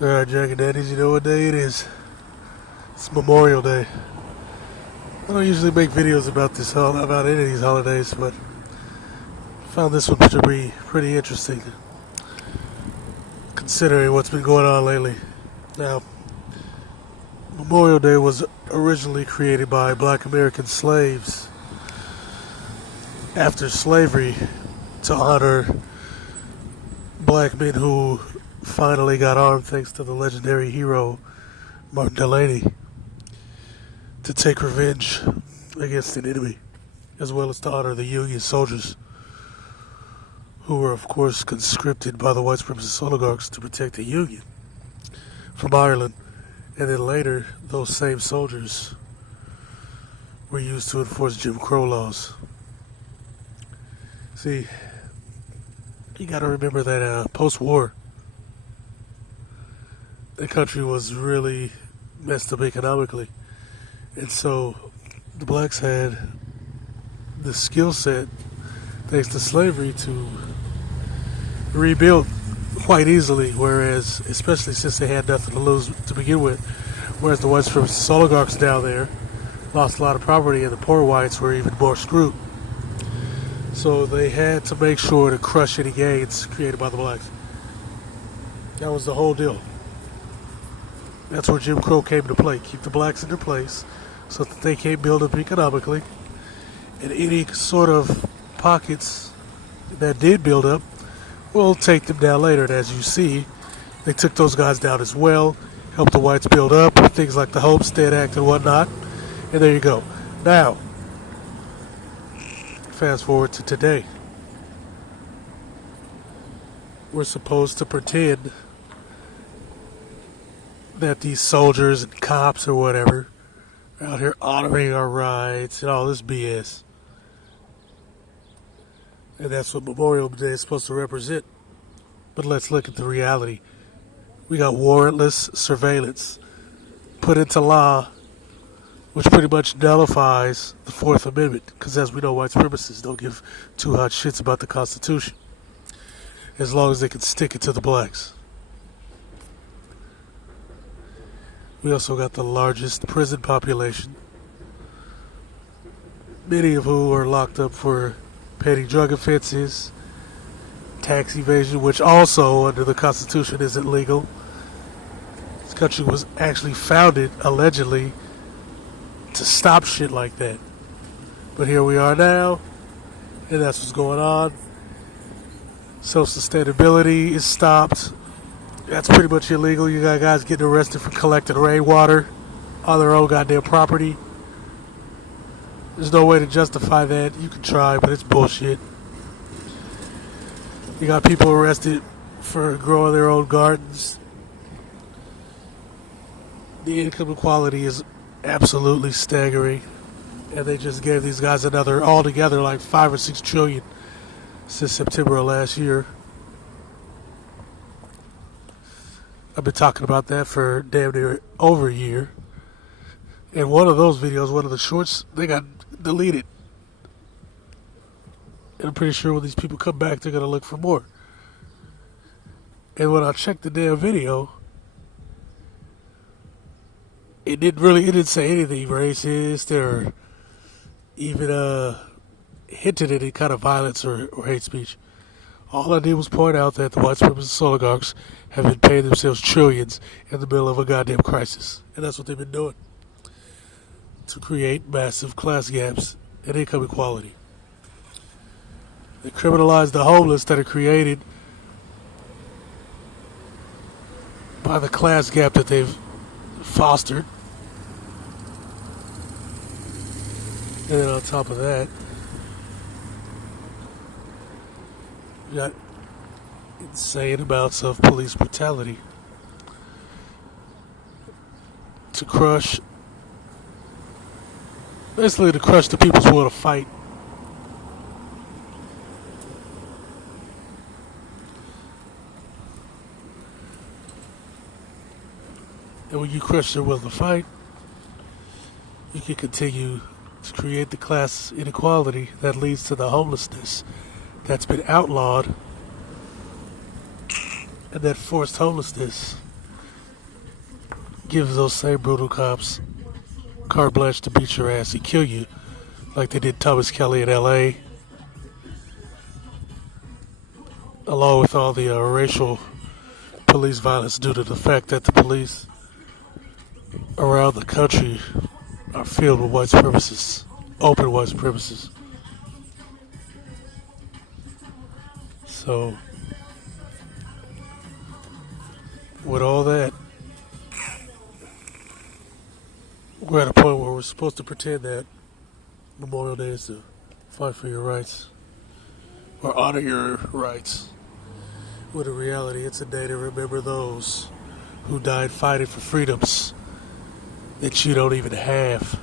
Alright, Jack and Daddies, you know what day it is. It's Memorial Day. I don't usually make videos about any of these holidays, but I found this one to be pretty interesting, considering what's been going on lately. Now, Memorial Day was originally created by black American slaves after slavery to honor black men who finally got armed thanks to the legendary hero Martin Delany to take revenge against an enemy, as well as to honor the Union soldiers who were of course conscripted by the white supremacist oligarchs to protect the Union from Ireland. And then later those same soldiers were used to enforce Jim Crow laws. See, you got to remember that post-war the country was really messed up economically. And so the blacks had the skill set, thanks to slavery, to rebuild quite easily, whereas, especially since they had nothing to lose to begin with, whereas the white supremacist oligarchs down there lost a lot of property and the poor whites were even more screwed. So they had to make sure to crush any gains created by the blacks. That was the whole deal. That's where Jim Crow came into play. Keep the blacks in their place so that they can't build up economically. And any sort of pockets that did build up, we'll take them down later. And as you see, they took those guys down as well, helped the whites build up, things like the Homestead Act and whatnot. And there you go. Now, fast forward to today. We're supposed to pretend that these soldiers and cops or whatever are out here honoring our rights and all this BS. And that's what Memorial Day is supposed to represent. But let's look at the reality. We got warrantless surveillance put into law, which pretty much nullifies the Fourth Amendment, because as we know, white supremacists don't give two hot shits about the Constitution, as long as they can stick it to the blacks. We also got the largest prison population, many of whom are locked up for petty drug offenses, tax evasion, which also under the Constitution isn't legal. This country was actually founded, allegedly, to stop shit like that. But here we are now, and that's what's going on. Self-sustainability is stopped. That's pretty much illegal. You got guys getting arrested for collecting rainwater on their own goddamn property. There's no way to justify that. You can try, but it's bullshit. You got people arrested for growing their own gardens. The income inequality is absolutely staggering. And they just gave these guys another, altogether, like 5 or 6 trillion since September of last year. I've been talking about that for damn near over a year. And one of those videos, one of the shorts, they got deleted. And I'm pretty sure when these people come back, they're going to look for more. And when I checked the damn video, it didn't say anything racist or even hinted at any kind of violence or hate speech. All I did was point out that the white supremacist oligarchs have been paying themselves trillions in the middle of a goddamn crisis. And that's what they've been doing to create massive class gaps and income equality. They criminalize the homeless that are created by the class gap that they've fostered. And then on top of that, you got insane amounts of police brutality to crush the people who want to fight. And when you crush their will to fight, you can continue to create the class inequality that leads to the homelessness that's been outlawed, and that forced homelessness gives those same brutal cops carte blanche to beat your ass and kill you, like they did Thomas Kelly in L.A., along with all the racial police violence due to the fact that the police around the country are filled with white supremacists, open white supremacists. So, with all that, we're at a point where we're supposed to pretend that Memorial Day is to fight for your rights or honor your rights. When in reality, it's a day to remember those who died fighting for freedoms that you don't even have.